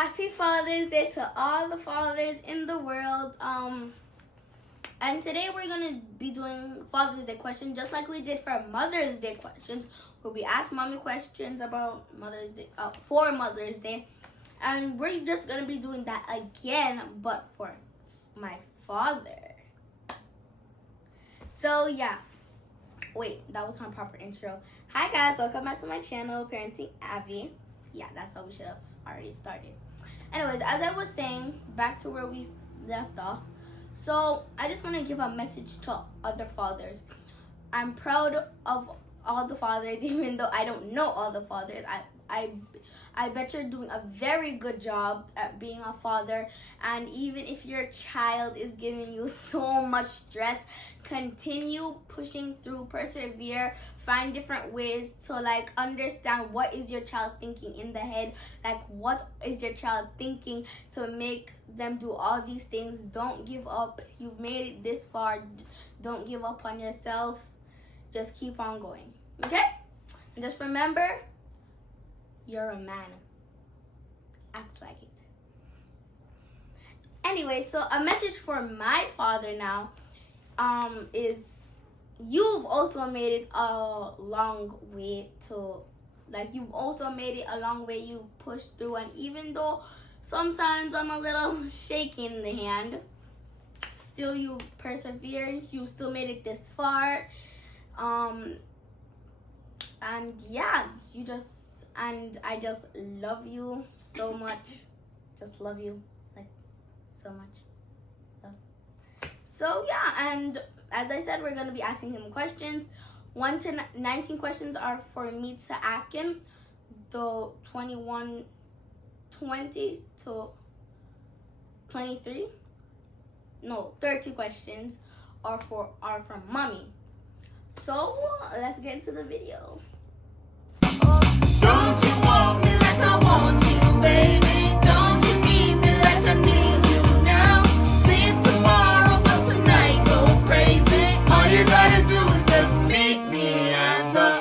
Happy Father's Day to all the fathers in the world. And today we're gonna be doing Father's Day questions, just like we did for Mother's Day questions, where we ask mommy questions about Mother's Day, for Mother's Day, and we're just gonna be doing that again, but for my father. So yeah, wait, that was my proper intro. Hi guys, welcome back to my channel, Parenting Abby. Yeah, that's how we should have already started. Anyways, as I was saying, back to where we left off. So I just want to give a message to other fathers. I'm proud of all the fathers, even though I don't know all the fathers. I bet you're doing a very good job at being a father. And even if your child is giving you so much stress, continue pushing through, persevere, find different ways to like understand what is your child thinking in the head, like what is your child thinking to make them do all these things. Don't give up. You've made it this far. Don't give up on yourself. Just keep on going, okay? And just remember, you're a man. Act like it. Anyway, so a message for my father now is you've also made it a long way to, like, you've also made it a long way. You pushed through, and even though sometimes I'm a little shaky in the hand, still you persevered. You still made it this far. And yeah, and I just love you so much. Just love you, like, so much. Love. So yeah, and as I said, we're gonna be asking him questions. 1 to 19 questions are for me to ask him. The 20 to 23, no, 30 questions are from mommy. So let's get into the video. Don't you want me like I want you, baby? Don't you need me like I need you now? See it tomorrow, but tonight go crazy. All you gotta do is just meet me at the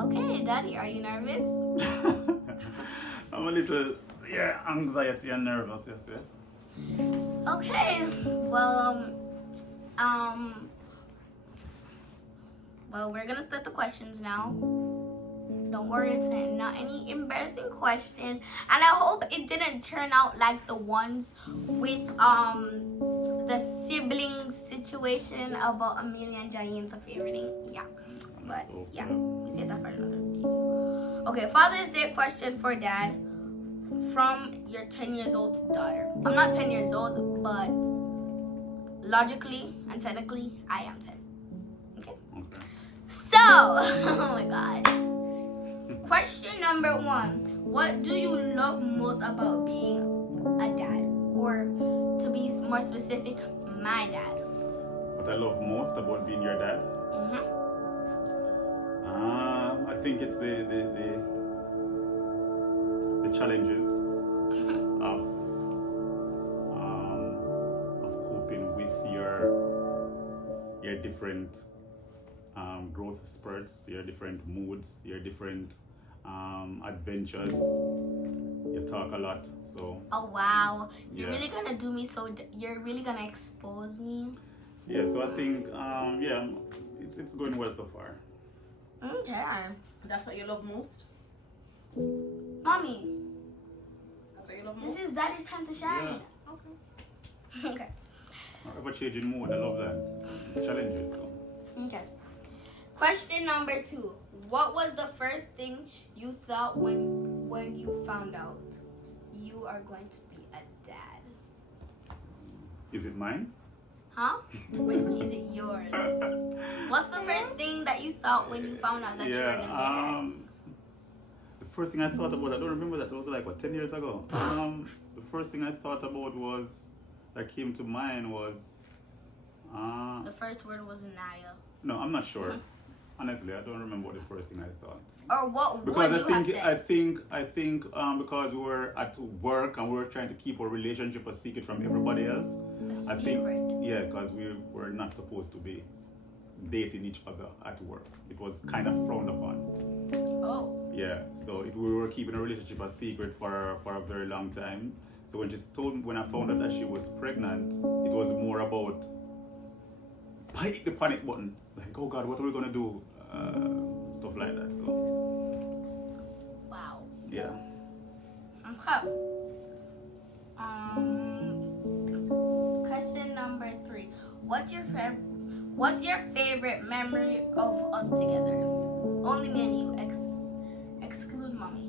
Okay, Daddy, are you nervous? I'm a little, anxiety and nervous, yes. Okay, well, we're gonna start the questions now. Don't worry, it's not any embarrassing questions, and I hope it didn't turn out like the ones with the sibling situation about Amelia and Jainta favoriting. Yeah, but yeah, we said that for another video. Okay, Father's Day question for Dad from your 10 years old daughter. I'm not 10 years old, but logically and technically I am 10. Okay. So, oh my God. Question number 1. What do you love most about being a dad? Or to be more specific, my dad. What I love most about being your dad? I think it's the challenges of coping with your different growth spurts, your different moods, your different adventures. You talk a lot, so. Oh wow, you're really gonna do me so. You're really gonna expose me. Yeah, so I think it's going well so far. Okay. That's what you love most? Mommy, That's what you love most? this is Daddy's time to shine. Okay. Okay. Ever changing mood, I love that. It's challenging. So. Okay. Question number 2. What was the first thing you thought when you found out you are going to be a dad? Is it mine? Huh? Is it yours? What's the first thing that you thought when you found out that you were going to be a dad? The first thing I thought about, I don't remember that, it was like, 10 years ago? The first thing I thought about that came to mind was... The first word was Naya. No, I'm not sure. Honestly, I don't remember what the first thing I thought. Or what Because would you have said? I think because we were at work and we were trying to keep our relationship a secret from everybody else. I think, Yeah, because we were not supposed to be dating each other at work. It was kind of frowned upon. Oh. Yeah, so we were keeping a relationship a secret for a very long time. So when she told me, when I found out that she was pregnant, it was more about hit the panic button. Like, oh God, what are we gonna do? Stuff like that. So Wow. yeah. Okay. Question number 3. What's your favorite memory of us together? Only me and you. Exclude mommy.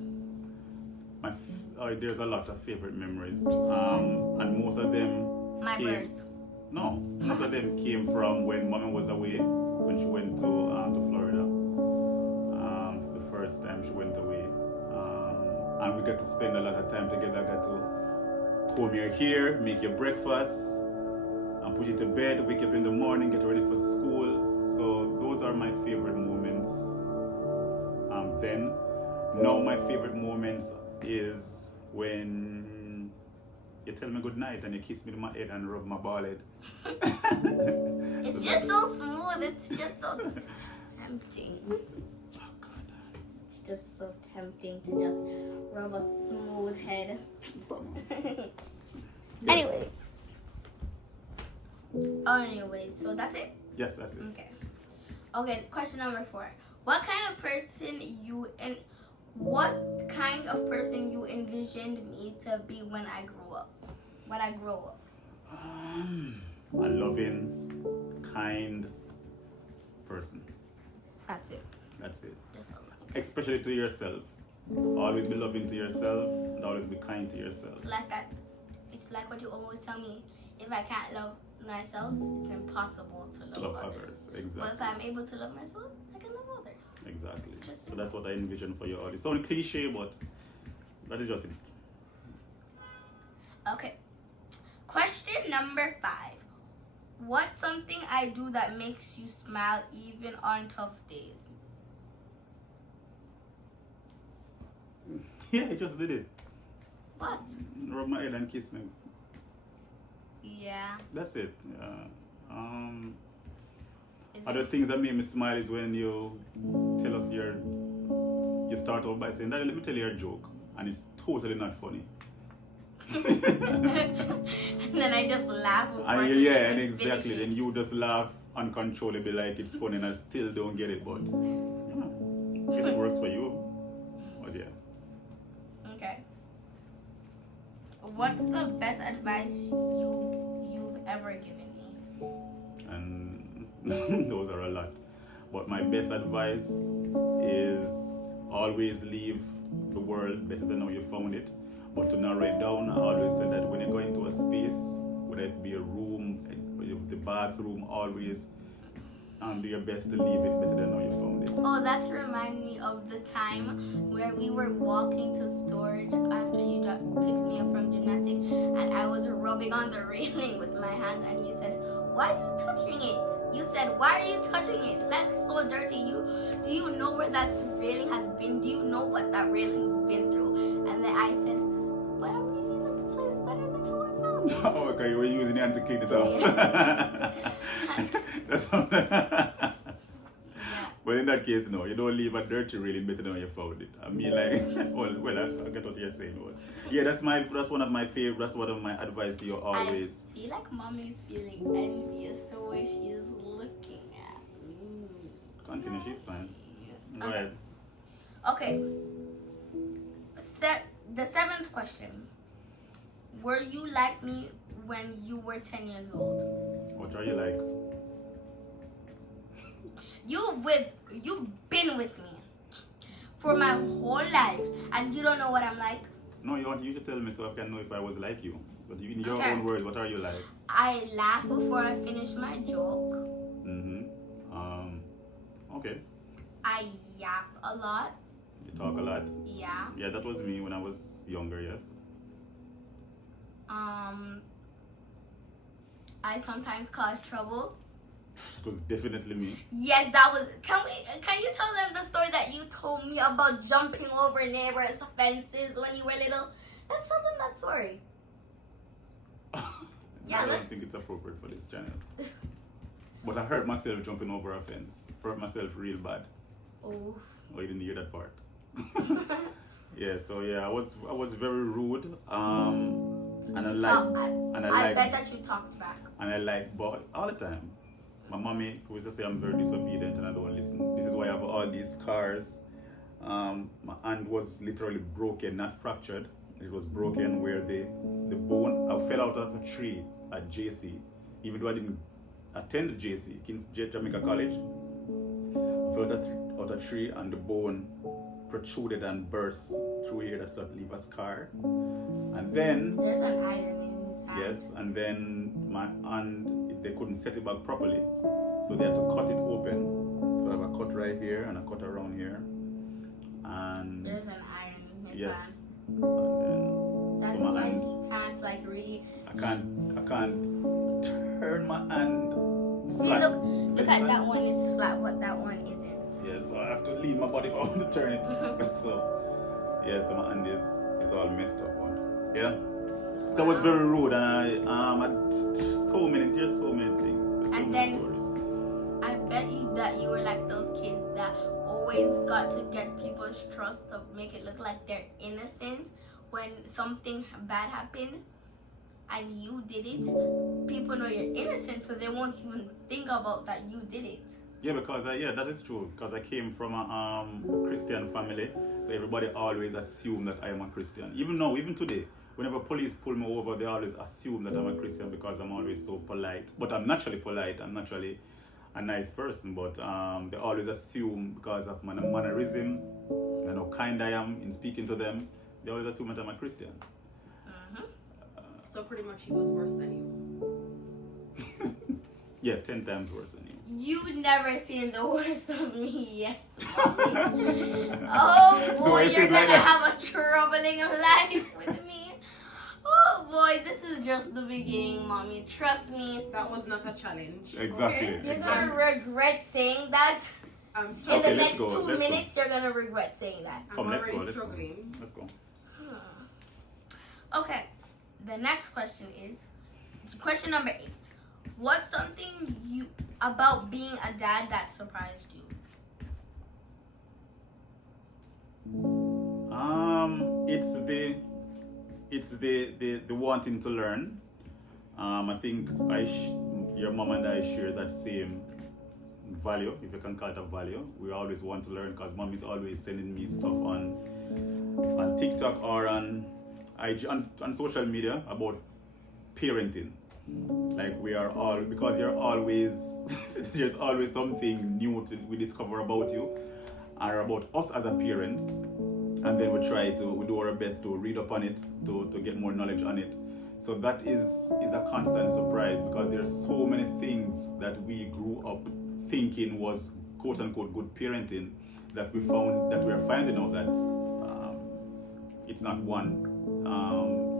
There's a lot of favorite memories, and most of them My came, birth. No, most of them came from when mommy was away, when she went to Florida. The first time she went away, and we got to spend a lot of time together. Got to comb your hair, make your breakfast, and put you to bed, wake up in the morning, get ready for school. So those are my favorite moments. Then, now my favorite moments is when you tell me good night and you kiss me in my head and rub my bald head. It's just so smooth. It's just so tempting. Oh God. It's just so tempting to just rub a smooth head. Yeah. Anyways, so that's it? Yes, that's it. Okay, question number 4. What kind of person you envisioned me to be when I grow up? A loving, kind person. That's it. That's it. Just love. Especially to yourself. Always be loving to yourself and always be kind to yourself. It's like that. It's like what you always tell me. If I can't love myself, it's impossible to love others. Exactly. But if I'm able to love myself, I can love others. Exactly. It's just So that's what I envision for you all. It's only cliche, but that is just it. Okay. Question number 5. What's something I do that makes you smile even on tough days? Yeah, I just did it. What? Rub my head and kiss me. Yeah. That's it. Is Other it? things that make me smile is when you tell us you start off by saying, "Daddy, let me tell you a joke," and it's totally not funny. And then I just laugh. And and exactly. Then you just laugh uncontrollably like it's funny, and I still don't get it, but it works for you. But yeah. Okay. What's the best advice you've ever given me? And those are a lot. But my best advice is always leave the world better than how you found it. But to narrow it down, I always say that when you go into a space, whether it be a room, the bathroom, always do your best to leave it better than how you found it. Oh, that's remind me of the time where we were walking to storage after you picked me up from gymnastic, and I was rubbing on the railing with my hand, and you said, "Why are you touching it?" You said, "Why are you touching it? That's so dirty. Do you know where that railing has been? Do you know what that railing's been through?" And then I said, "But I'm leaving the place better than how I found it." Oh, okay, you were using it to clean it up. That's But in that case, no, you don't leave a dirty railing better than when you found it. I mean, like, I get what you're saying. But yeah, that's one of my favorite. That's one of my advice to you always. I feel like mommy's feeling envious the way she's looking at me. Continue, she's fine. Go Okay. ahead. Okay. The 7th question. Were you like me when you were 10 years old? What are you like? You've been with me for my whole life, and you don't know what I'm like. No, you should tell me so I can know if I was like you. But in your Okay. own words, what are you like? I laugh before I finish my joke. Okay. I yap a lot. You talk a lot. Yeah. Yeah, that was me when I was younger, yes. I sometimes cause trouble. It was definitely me. Yes, that was. Can you tell them the story that you told me about jumping over neighbors' fences when you were little? Let's tell them that story. Yeah, I don't let's. think it's appropriate for this channel. But I hurt myself jumping over a fence. Hurt myself real bad. Oh. Oh, you didn't hear that part. Yeah, so yeah, I was very rude. And I bet that you talked back. And I like boy all the time. My mommy always just say I'm very disobedient and I don't listen. This is why I have all these scars. My hand was literally broken, not fractured. It was broken where the bone. I fell out of a tree at JC, even though I didn't attend JC, Jamaica College. I fell out a tree and the bone protruded and burst through here. That's what leave a scar. And then There's an iron in his hand. yes, and then my hand, they couldn't set it back properly, so they had to cut it open. So I have a cut right here and a cut around here, and There's an iron in his yes, hand. and then That's so my why hand, he can't like really. I can't turn my hand. See, flat. look at that one is flat, but that one isn't. Yes, so I have to lean my body if I want to turn it. So yeah, so my hand is all messed up on. Yeah. So I was very rude, and I there's so many things. There's so And many then- stories. I bet you that you were like those kids that always got to get people's trust to make it look like they're innocent when something bad happened and you did it. People know you're innocent, so they won't even think about that you did it. Yeah, because that is true. Because I came from a Christian family, so everybody always assume that I am a Christian. Even today, whenever police pull me over, they always assume that I'm a Christian because I'm always so polite. But I'm naturally polite. I'm naturally a nice person. But they always assume because of my mannerism and how kind I am in speaking to them, they always assume that I'm a Christian. So pretty much he was worse than you. Yeah, 10 times worse than you. You've never seen the worst of me yet, mommy. Oh So boy, I you're said gonna like that. have a troubling life with me. Oh boy, this is just the beginning, mommy. Trust me. That was not a challenge. Exactly. Okay? You're Exactly. gonna regret saying that. I'm In struggling. Okay, the let's next go, 2 let's go. minutes, you're gonna regret saying that. I'm Come, let's already go. Let's go. struggling. Let's go. Okay, the next question is question number 8. What's something you about being a dad that surprised you? It's the wanting to learn. I think your mom and I share that same value, if you can call it a value. We always want to learn because mom is always sending me stuff on TikTok or on IG, on social media about parenting. Like we are all, because you're always there's always something new we discover about you or about us as a parent, and then we do our best to read up on it, to get more knowledge on it. So that is a constant surprise because there are so many things that we grew up thinking was quote unquote good parenting that we are finding out that it's not one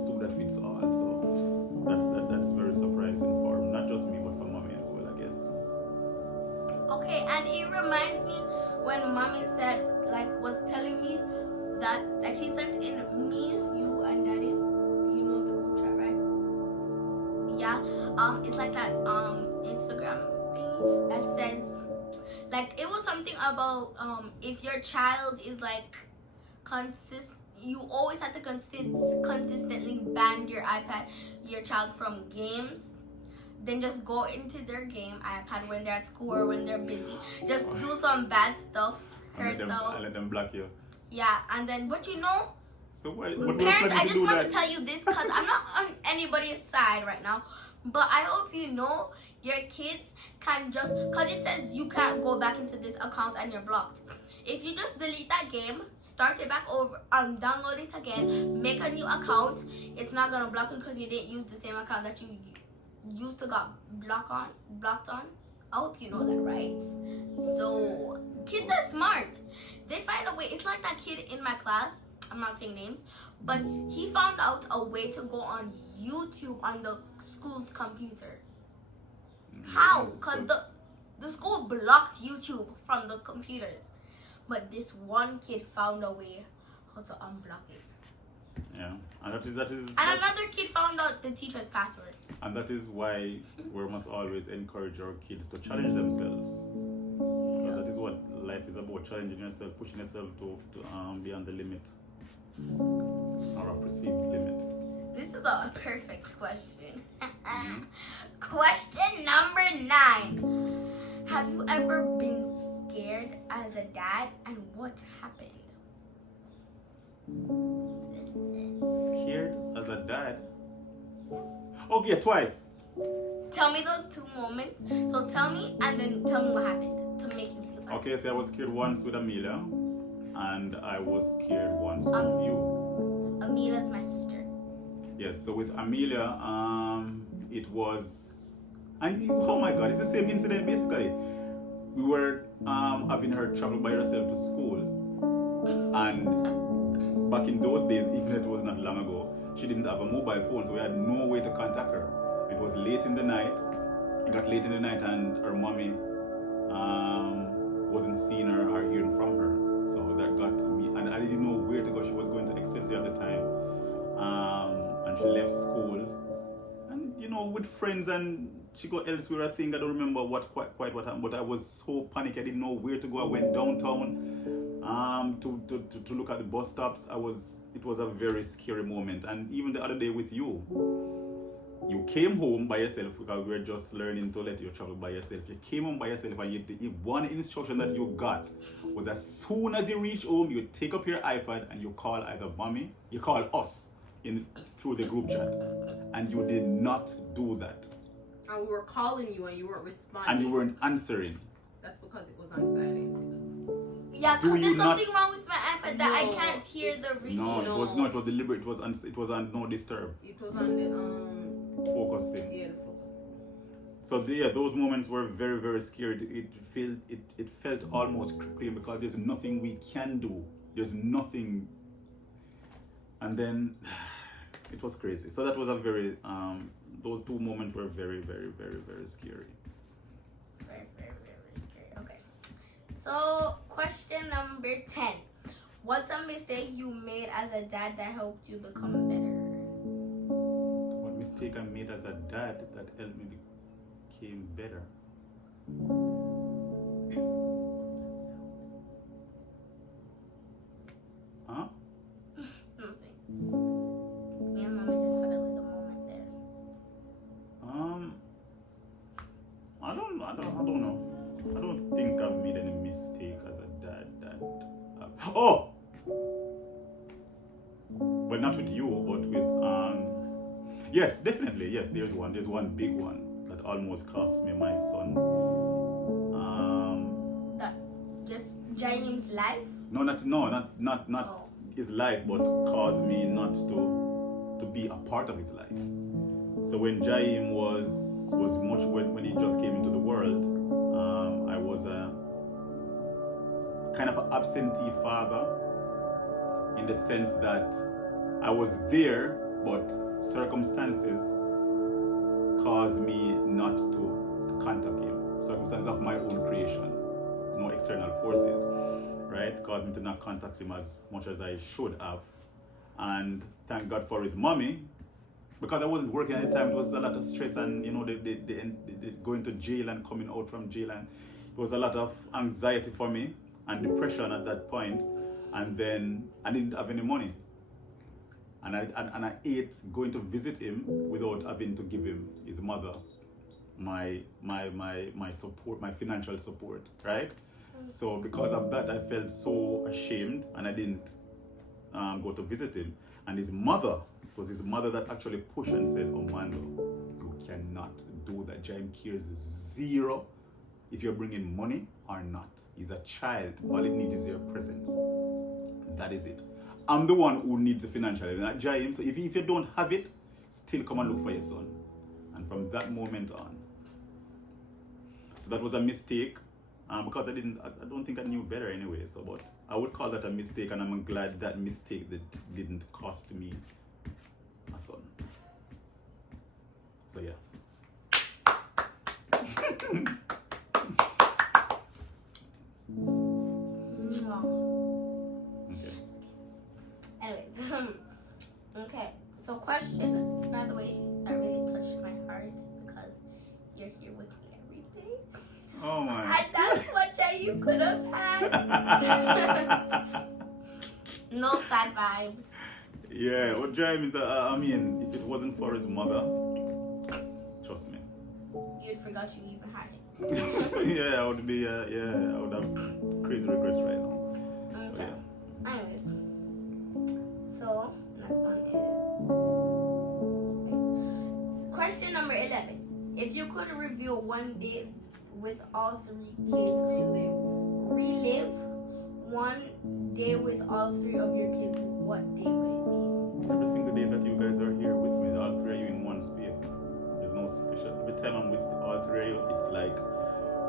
soup that fits all. So that's very surprising for not just me but for mommy as well, I guess. Okay, and it reminds me when mommy said, was telling me that, she sent in me, you, and daddy. You know the group chat, right? Yeah. It's like that Instagram thing that says, it was something about if your child is you always have to consistently ban your child from games. Then just go into their game iPad when they're at school or when they're busy. Just do some bad stuff herself. I let them block you. Yeah, and then, but So what parents, I just want to tell you this because I'm not on anybody's side right now. But I hope you know your kids can just, because it says you can't go back into this account and you're blocked. If you just delete that game, start it back over, download it again, make a new account, it's not going to block you because you didn't use the same account that you used to got blocked on. I hope you know that, right? So, kids are smart. They find a way. It's like that kid in my class, I'm not saying names, but he found out a way to go on YouTube on the school's computer. How? Because the school blocked YouTube from the computers. But this one kid found a way how to unblock it. Yeah, and that is. And another kid found out the teacher's password. And that is why we must always encourage our kids to challenge themselves. Because that is what life is about, challenging yourself, pushing yourself to beyond the limit or a perceived limit. This is a perfect question. Question number 9. Have you ever been scared as a dad, and what happened? Scared as a dad? Okay, twice. Tell me those 2 moments. So tell me, and then tell me what happened to make you feel bad. Okay, so I was scared once with Amelia, and I was scared once with you. Amelia's my sister. Yes, so with Amelia, it was, and oh my God, it's the same incident basically. We were having her travel by herself to school, and back in those days, even if it was not long ago, she didn't have a mobile phone, so we had no way to contact her. It was late in the night. It got late in the night, and her mommy wasn't seeing her or hearing from her. So that got to me, and I didn't know where to go. She was going to Excelsior at the time, and she left school, and with friends, and she go elsewhere. I think I don't remember quite what happened, but I was so panicked. I didn't know where to go. I went downtown to look at the bus stops. It was a very scary moment. And even the other day with you came home by yourself, because we were just learning to let you travel by yourself. You came home by yourself, and the one instruction that you got was, as soon as you reach home, you take up your iPad and you call either mommy, you call us through the group chat, and you did not do that. And we were calling you and you weren't responding. And you weren't answering. That's because it was on silent. Yeah, Do because you there's not- something wrong with my iPad that I No, can't hear the it's- ringing. No, No. it was deliberate. It was on no disturb It was on the focus thing. the focus. So those moments were very, very scary. It felt almost crippling, because there's nothing we can do. There's nothing. And then it was crazy. So that was a very those 2 moments were very, very, very, very scary. Very, very, very scary. Okay. So, question number 10. What's a mistake you made as a dad that helped you become better? What mistake I made as a dad that helped me became better? Huh? Nothing. Me and Mama just had a little moment there. I don't know. I don't think I've made any mistake as a dad oh! Well, not with you, but with yes, definitely, yes, there's one big one that almost cost me my son. That just Jaim's life? Not Oh. his life, but caused me not to be a part of his life. So when Jaim was much when he just came into the world, I was a kind of an absentee father, in the sense that I was there, but circumstances caused me not to contact him. Circumstances of my own creation, no external forces, right? Caused me to not contact him as much as I should have. And thank God for his mommy, because I wasn't working at the time. It was a lot of stress, and the going to jail and coming out from jail, and it was a lot of anxiety for me and depression at that point. And then I didn't have any money, and I ate going to visit him without having to give him his mother my support, my financial support, right? So because of that, I felt so ashamed, and I didn't go to visit him. And his mother, it was his mother that actually pushed and said, "Omando, you cannot do that. Jaime cares zero if you're bringing money or not. He's a child. All he needs is your presence. That is it. I'm the one who needs the financial aid, not Jaime. So if you don't have it, still come and look for your son." And from that moment on, so that was a mistake. Because I don't think I knew better anyway. So, but I would call that a mistake, and I'm glad that mistake that didn't cost me a son. So yeah. Okay. Anyways, okay. So question, by the way, that really touched my heart. you could have had. No sad vibes. Yeah, what drive is, I mean, if it wasn't for his mother, trust me. You'd forgot you even had it. Yeah, I would be, I would have crazy regrets right now. Okay. Yeah. Anyways. So, next one is... Question number 11. If you could review one day with all 3 kids, relive one day with all 3 of your kids, what day would it be? Every single day that you guys are here with me, all 3 of you in one space. There's no special. Every time I'm with all 3 of you, it's like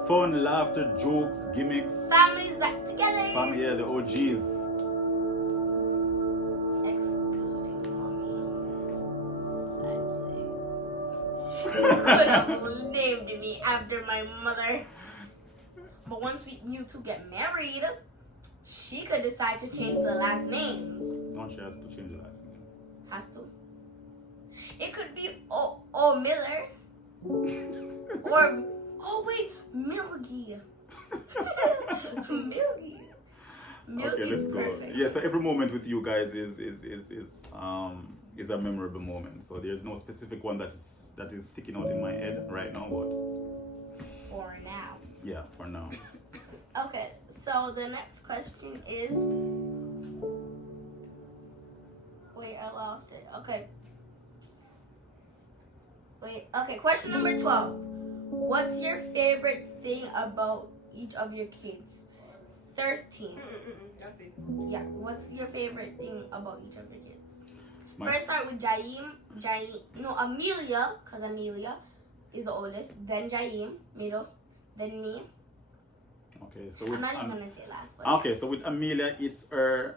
fun, laughter, jokes, gimmicks. Families back together. Family, yeah, the OGs. Excluding mommy. Sadly. She could have named me after my mother. But once you two get married, she could decide to change the last names. No, she has to change the last name. Has to. It could be O Miller. Or, oh wait, Milky. Milky. Okay, let's go. Perfect. Yeah, so every moment with you guys is a memorable moment. So there's no specific one that is sticking out in my head right now, but For now. yeah, for now. Okay, so the next question is... Wait, I lost it. Okay. Wait, okay, question number 12. What's your favorite thing about each of your kids? 13. That's it. Yeah, what's your favorite thing about each of your kids? My- First start with Amelia, because Amelia is the oldest, then Jaim, middle, then me. Okay, so with I'm not even gonna say last, but okay, so with Amelia, it's her.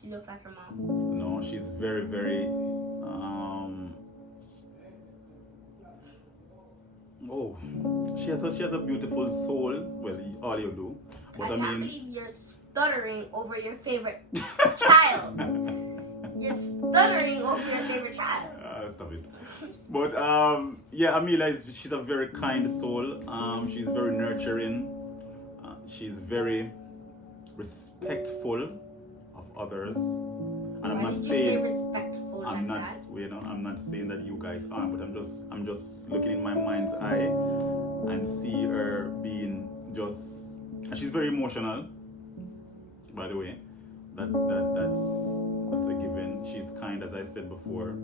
she looks like her mom. No, she's very, very. Oh, she has a beautiful soul. Well, all you do, but I I can't mean, believe you're stuttering over your favorite child. You're stuttering over your favorite child. stop it. But yeah, Amelia she's a very kind soul. She's very nurturing. She's very respectful of others. And I'm Why not did you saying say respectful I'm like not, that? I'm not saying that you guys aren't, but I'm just looking in my mind's eye and see her being just, and she's very emotional, by the way. That's a given. She's kind, as I said before.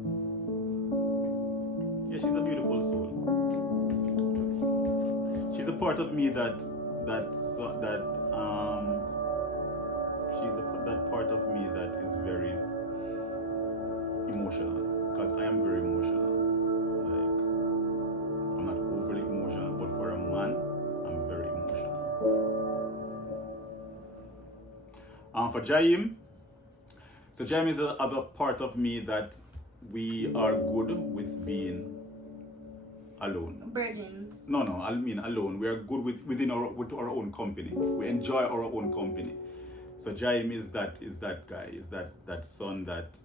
Yeah, she's a beautiful soul. She's a part of me that part of me that is very emotional, because I am very emotional. Like, I'm not overly emotional, but for a man, I'm very emotional. For Jaim, so Jaim is another part of me that we are good with being alone. Virgins. No, I mean alone. We are good with our own company. We enjoy our own company. So Jaim is that guy, is that son that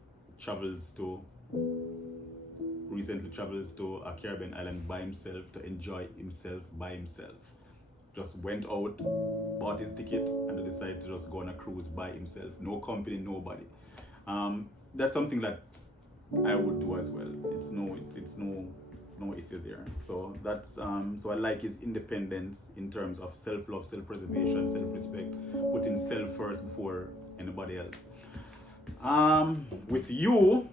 recently travels to a Caribbean island by himself to enjoy himself by himself. Just went out, bought his ticket, and decided to just go on a cruise by himself. No company, nobody. That's something that I would do as well. It's no issue there. So that's so I like his independence in terms of self-love, self-preservation, self-respect, putting self first before anybody else. With you,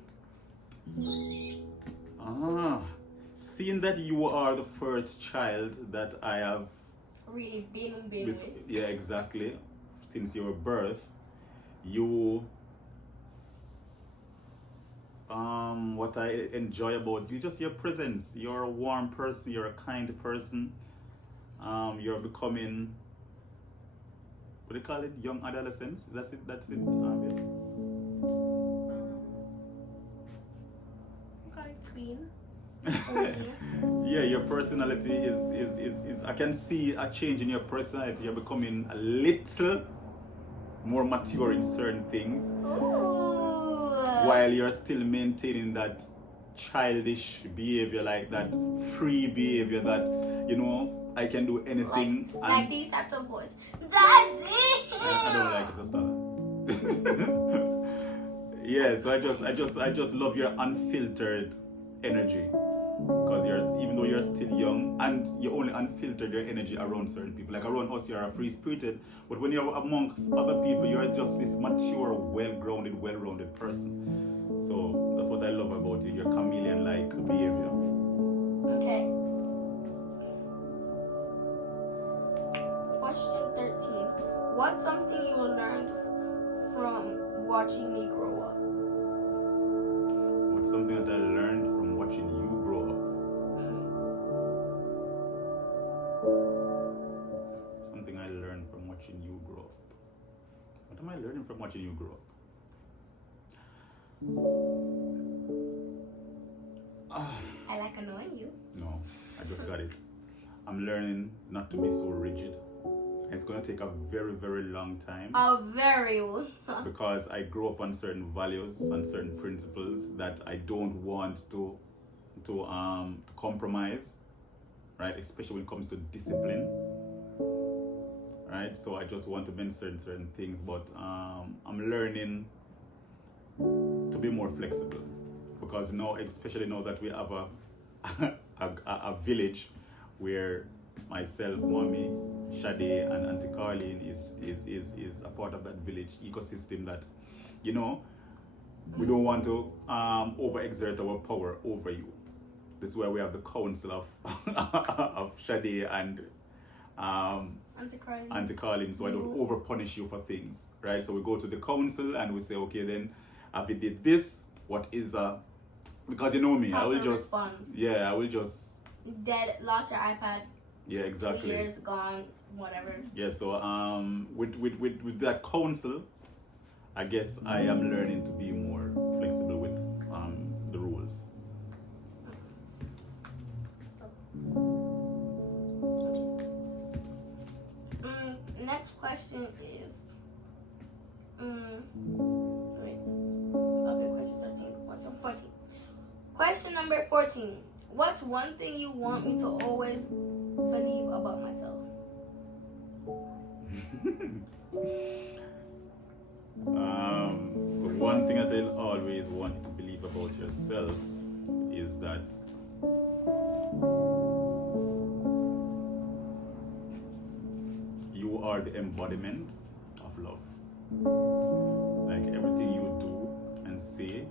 seeing that you are the first child that I have Really been with. yeah, exactly, since your birth, you what I enjoy about you, just your presence. You're a warm person, you're a kind person. You're becoming, what do you call it, young adolescence? That's it. Yeah. Okay, queen. Yeah, your personality is I can see a change in your personality. You're becoming a little more mature in certain things, Ooh. while you're still maintaining that childish behavior, like that free behavior that, you know, I can do anything. Like these types of voice. Daddy! I don't like it, so stop. Yeah, so I just love your unfiltered energy. Because even though you're still young and you only unfiltered your energy around certain people. Like around us, you're a free spirited, but when you're amongst other people, you're just this mature, well-grounded, well-rounded person. So that's what I love about you, your chameleon-like behavior. Okay. Question 13. What's something you learned from watching me grow up? What's something that I learned from watching you grow up? Something I learned from watching you grow up. What am I learning from watching you grow up? I like annoying you. No, I just got it. I'm learning not to be so rigid. It's going to take a very, very long time. Because I grew up on certain values and certain principles that I don't want to compromise, right? Especially when it comes to discipline, right? So I just want to bend certain things, but I'm learning to be more flexible, because now, especially now that we have a village where myself, mommy, Shade, and Auntie Carlene is a part of that village ecosystem. That's, you know, we don't want to overexert our power over you. This is where we have the council of Shade and Auntie Carlene, so I don't over punish you for things, right? So we go to the council and we say, okay, then if you did this, what is because you know me, I will just response. Yeah, I will just Dead, lost your iPad. Yeah, exactly. 2 years gone, whatever. Yeah, so with that council, I guess I am learning to be more flexible with the rules. Next question is wait. Okay, question 13. 14. Question number 14. What's one thing you want me to always believe about myself? The one thing that I'll always want you to believe about yourself is that you are the embodiment of love. Like everything you do and say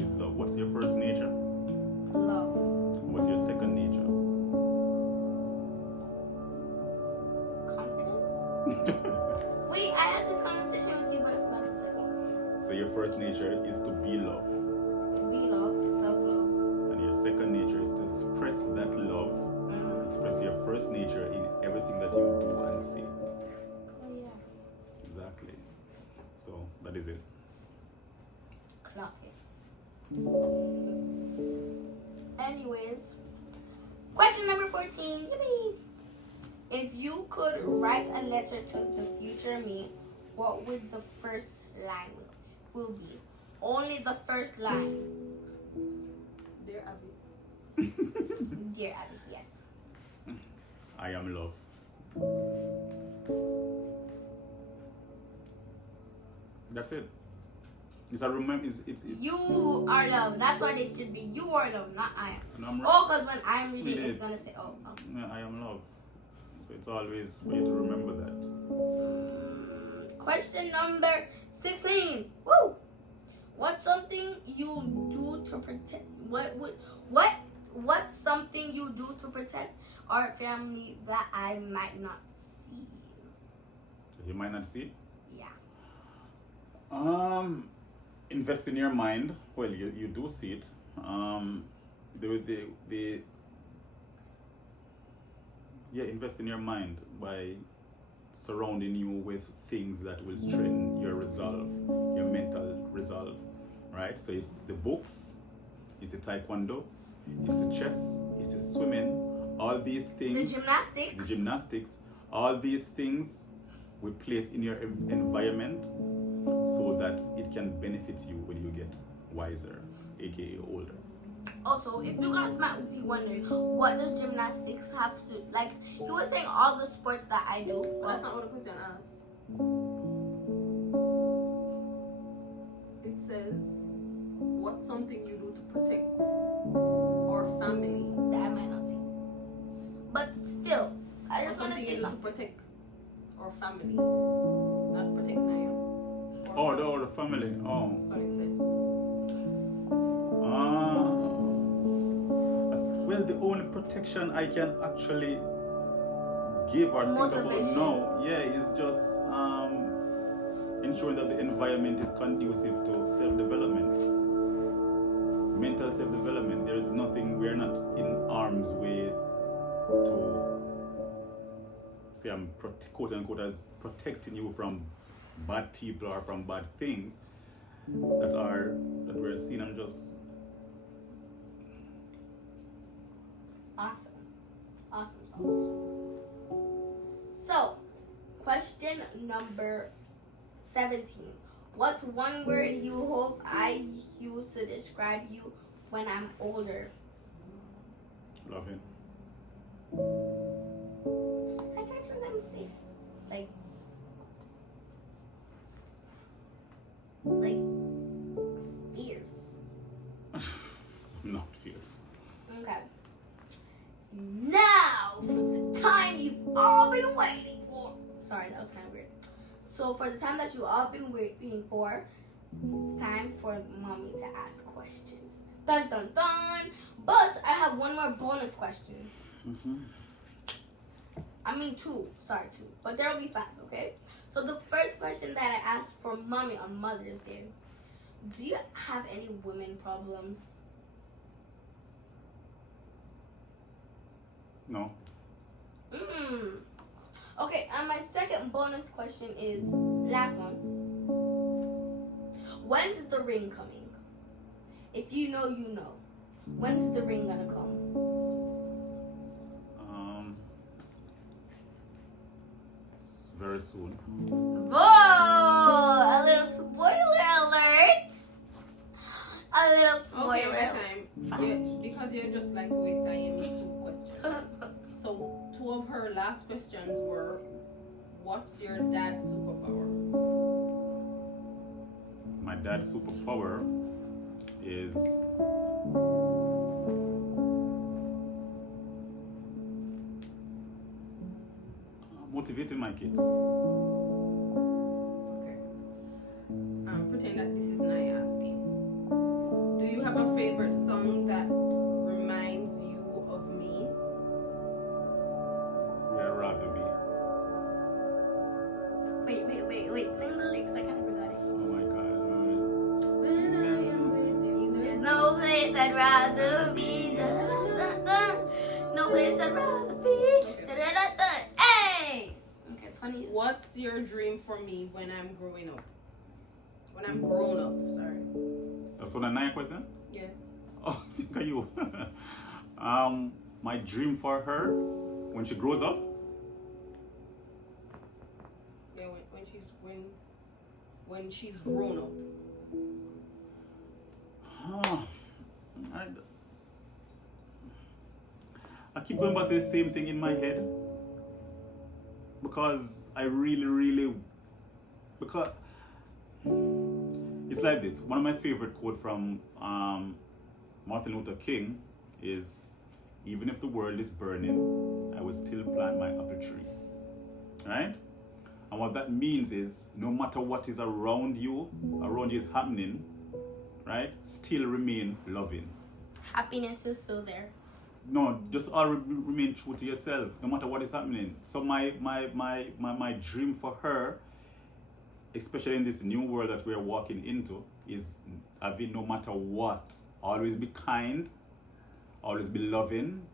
is love. What's your first nature? Love. What's your second nature? Confidence? Wait, I had this conversation with you, but I forgot the second one. So your first nature is to be love. Be love, self-love. And your second nature is to express that love. Express your first nature in everything that you do and say. Oh yeah. Exactly. So that is it. Clock it. Anyways, question number 14. Yippee! If you could write a letter to the future me, what would the first line will be? Only the first line. Dear Abby. Dear Abby, yes. I am love. That's it. It's a remember. It's You are love. That's why they should be. You are love, not I am. and I'm Oh, because when I'm reading, Read it's it. gonna say, oh. Yeah, I am love. So it's always for you to remember that. Question number 16. Woo! What's something you do to protect? What's something you do to protect our family that I might not see? You might not see. Yeah. Invest in your mind. Well, you do see it. Invest in your mind by surrounding you with things that will strengthen your resolve, your mental resolve, right? So it's the books, it's the taekwondo, it's the chess, it's the swimming, all these things. The gymnastics. All these things we place in your environment so that it can benefit you when you get wiser, aka older. Also, if you guys might be wondering, what does gymnastics have to like? He was saying all the sports that I do. But that's not what the question asks. It says, what's something you do to protect our family? That I might not see. But still, I just want to Something say you do to something. protect our family. Not protect Naya. The family. Oh. That's what it said. Well, the only protection I can actually give or think Motivation. about now, is just ensuring that the environment is conducive to self-development, mental self-development. There is nothing, we're not in harm's way to say I'm quote unquote as protecting you from bad people or from bad things that we're seeing. I'm just Awesome sauce. So, question number 17. What's one word you hope I use to describe you when I'm older? loving. I thought you were gonna say like fierce. Not fierce. Okay. Now for the time you've all been waiting for. Sorry, that was kind of weird. So for the time that you all been waiting for, it's time for mommy to ask questions. Dun dun dun. But I have one more bonus question. I mean two. Sorry, two. But they'll be fast, okay? So the first question that I asked for mommy on Mother's Day. Do you have any women problems? No. Okay, and my second bonus question is last one. When's the ring coming? If you know, you know. When's the ring gonna come? It's very soon. Whoa! A little spoiler alert! A little spoiler. Okay, my time. Because you just like to waste time, you missed 2 questions. So 2 of her last questions were, what's your dad's superpower? My dad's superpower is motivating my kids. Okay. Pretend that this is Naya asking. Do you have a favorite song that reminds you of me? Where rather be. Wait. Sing the lyrics. I kind of forgot it. Oh my God. When I am with you, There's no place I'd rather be. Da-da-da-da-da. No place I'd rather be. Da-da-da-da. Hey! Okay, 20 years. What's your dream for me when I'm growing up? When I'm grown up, sorry. That's what a 9 question? Yes. Oh, think of you. My dream for her when she grows up. Yeah, when she's grown up. I keep going back to the same thing in my head because I really because it's like this. One of my favorite quotes from Martin Luther King is, even if the world is burning, I will still plant my apple tree. Right? And what that means is, no matter what is around you is happening, right? Still remain loving. Happiness is still there. No, just all remain true to yourself, no matter what is happening. So my dream for her, especially in this new world that we're walking into, is having, no matter what, always be kind, always be loving,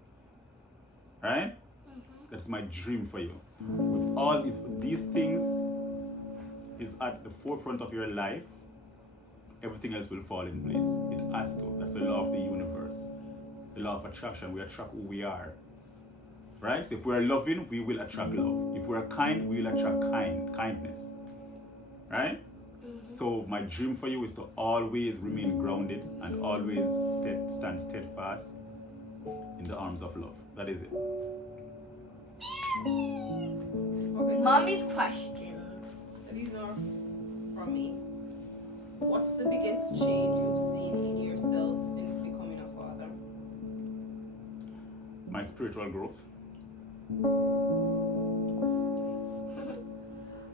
right? That's my dream for you. With all, if these things is at the forefront of your life, everything else will fall in place. It has to. That's the law of the universe. The law of attraction. We attract who we are. Right? So if we're loving, we will attract love. If we're kind, we will attract kindness. Right? So my dream for you is to always remain grounded and always stand steadfast in the arms of love. That is it. Okay, so Mommy's questions. these are from me. What's the biggest change you've seen in yourself since becoming a father? My spiritual growth.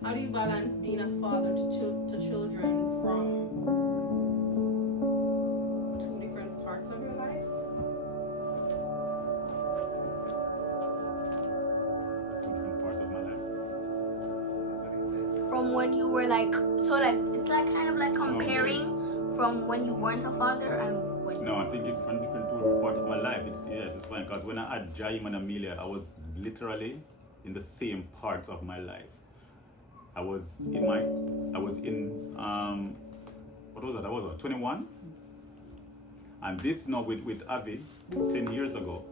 How do you balance being a father to children from two different parts of your life? Two different parts of my life. That's what it says. From when you were like, so like, it's like kind of like comparing from when you weren't a father and when. No, I'm thinking from different two parts of my life. It's fine because when I had Jaim and Amelia, I was literally in the same parts of my life. I was in what was that? I was 21, and this now with Avi 10 years ago.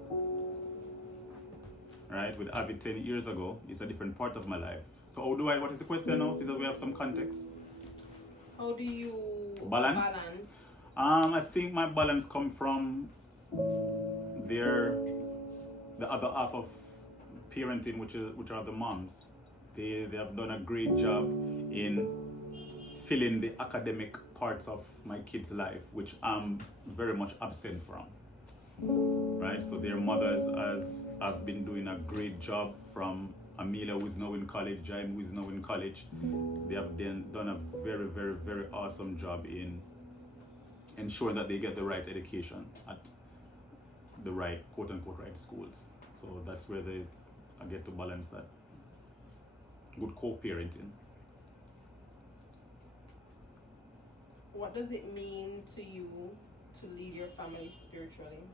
Right, with Avi 10 years ago, it's a different part of my life. So how do I? What is the question now? Since we have some context. How do you Balance? I think my balance come from the other half of parenting, which are the moms. They have done a great job in filling the academic parts of my kids' life, which I'm very much absent from. Right, so their mothers have been doing a great job, from Amelia, who is now in college, Jaime, who is now in college. They have done a very, very, very awesome job in ensuring that they get the right education at the right, quote unquote, right schools. So that's where I get to balance that. Good co-parenting. What does it mean to you to lead your family spiritually?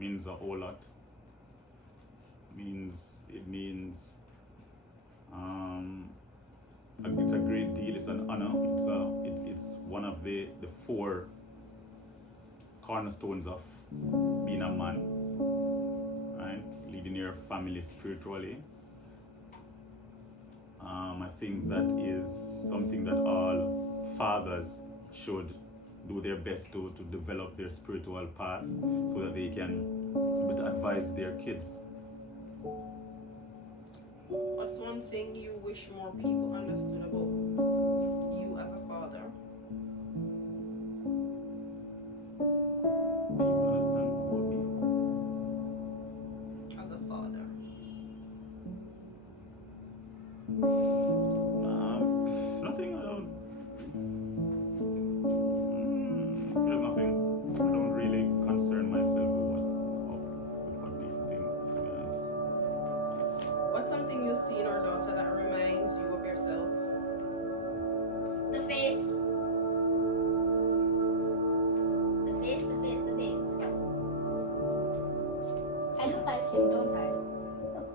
Means a whole lot. It means it's a great deal. It's an honor. It's one of the 4 cornerstones of being a man, right? Leading your family spiritually. I think that is something that all fathers should do their best to develop their spiritual path so that they can better advise their kids. What's one thing you wish more people understood about you as a father? People understand about me. As a father. Nothing. I don't. There's nothing. I don't really concern myself with what people think, to be honest. What's something you see in our daughter that reminds you of yourself? The face. The face. I look like him, don't I? Look.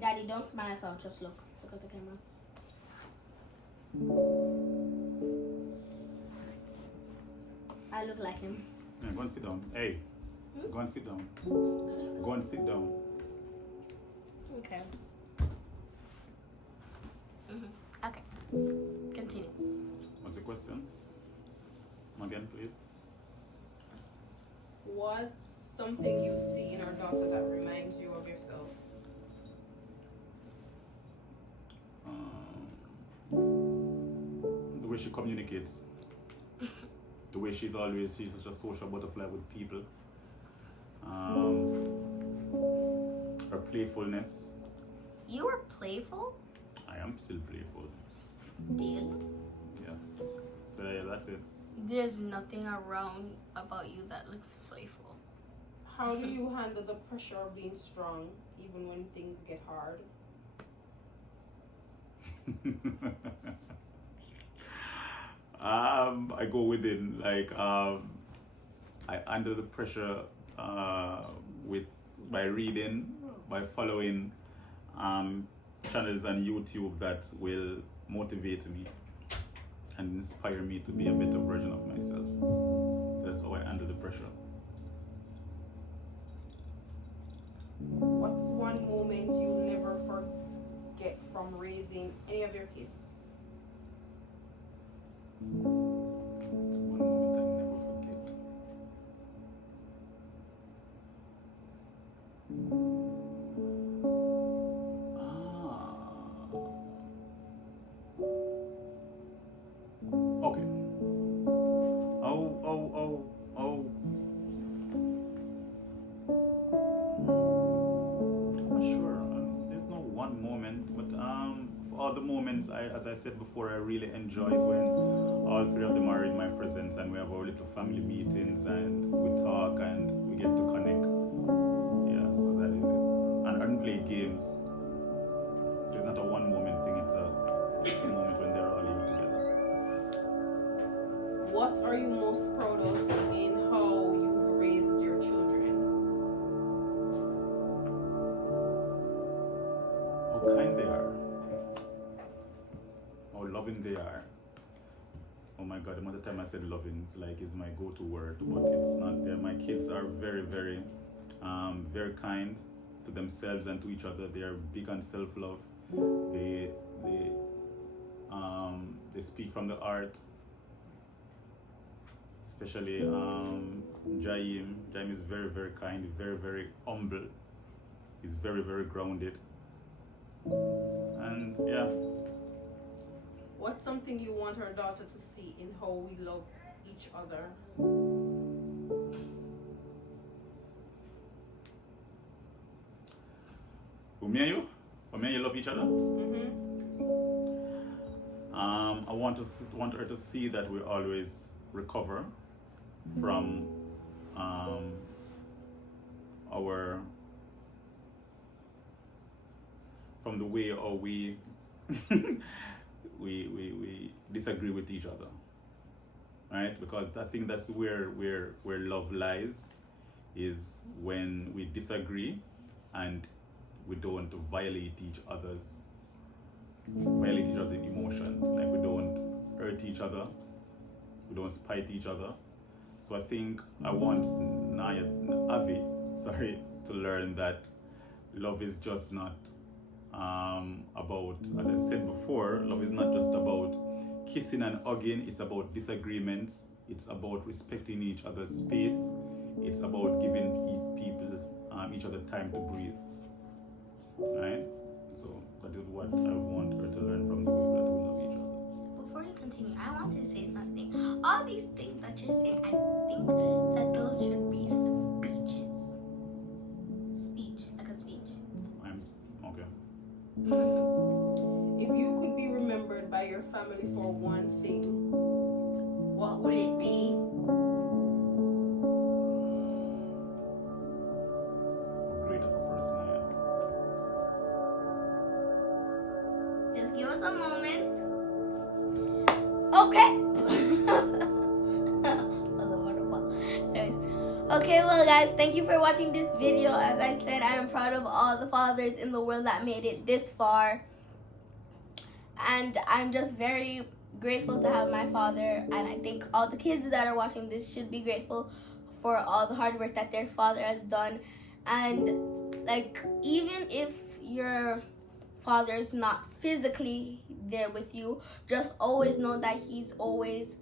Daddy, don't smile at all. Just look. Look at the camera. I look like him. Yeah, go and sit down. Hey, go and sit down. Go and sit down. Okay. Okay. Continue. What's the question? Again, please. What's something you see in our daughter that reminds you of yourself? The way she communicates. The way she's such a social butterfly with people. Her playfulness. You were playful? I am still playful. Still? Yes. So yeah, that's it. There's nothing around about you that looks playful. How do you handle the pressure of being strong even when things get hard? I go within, like I under the pressure by reading, by following channels on YouTube that will motivate me and inspire me to be a better version of myself. That's how I handle the pressure. What's one moment you'll never forget from raising any of your kids? moments, as I said before, I really enjoy is when all three of them are in my presence and we have our little family meetings and we talk and we get to connect. Yeah, so that is it. And play games. So it's not a one moment thing, it's a moment when they're all here together. What are you most proud of in how you've raised your children? How kind they are, how loving they are. Oh my God, the amount of time I said loving is like is my go-to word, but it's not there. My kids are very, very, very kind to themselves and to each other. They are big on self-love. They speak from the heart. Especially Jaim. Jaim is very, very kind, very, very humble. He's very, very grounded. And yeah. What's something you want our daughter to see in how we love each other? Who, me and you? Or me and you love each other? I want her to see that we always recover from from the way how we we disagree with each other, right? Because I think that's where love lies, is when we disagree and we don't violate each other's emotions. Like we don't hurt each other, we don't spite each other. So I think I want Avi to learn that love is just not about, as I said before, love is not just about kissing and hugging. It's about disagreements. It's about respecting each other's space. It's about giving people each other time to breathe. Right? So that is what I want her to learn from the way that we love each other. Before you continue, I want to say something. All these things that you're saying, I think that those should be speeches. Speech, like a speech. Okay. If you could be remembered by your family for one thing, what would it be? How great of a person I am. Just give us a moment. Okay. That was wonderful. Anyways. Okay, well guys, thank you for watching this video. As I said, I am proud of all the fathers in the world that made it this far. And I'm just very grateful to have my father. And I think all the kids that are watching this should be grateful for all the hard work that their father has done. And like, even if your father's not physically there with you, just always know that he's always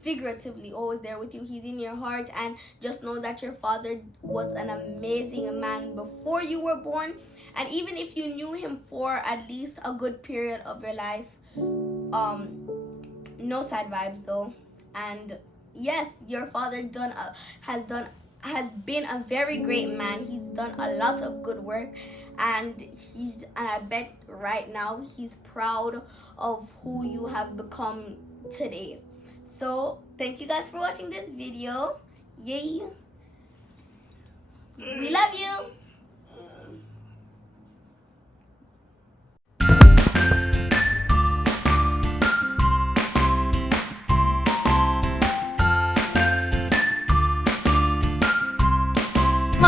figuratively always there with you. He's in your heart, and just know that your father was an amazing man before you were born. And even if you knew him for at least a good period of your life, no sad vibes though. And yes, your father has been a very great man. He's done a lot of good work, and I bet right now he's proud of who you have become today. So thank you guys for watching this video. Yay.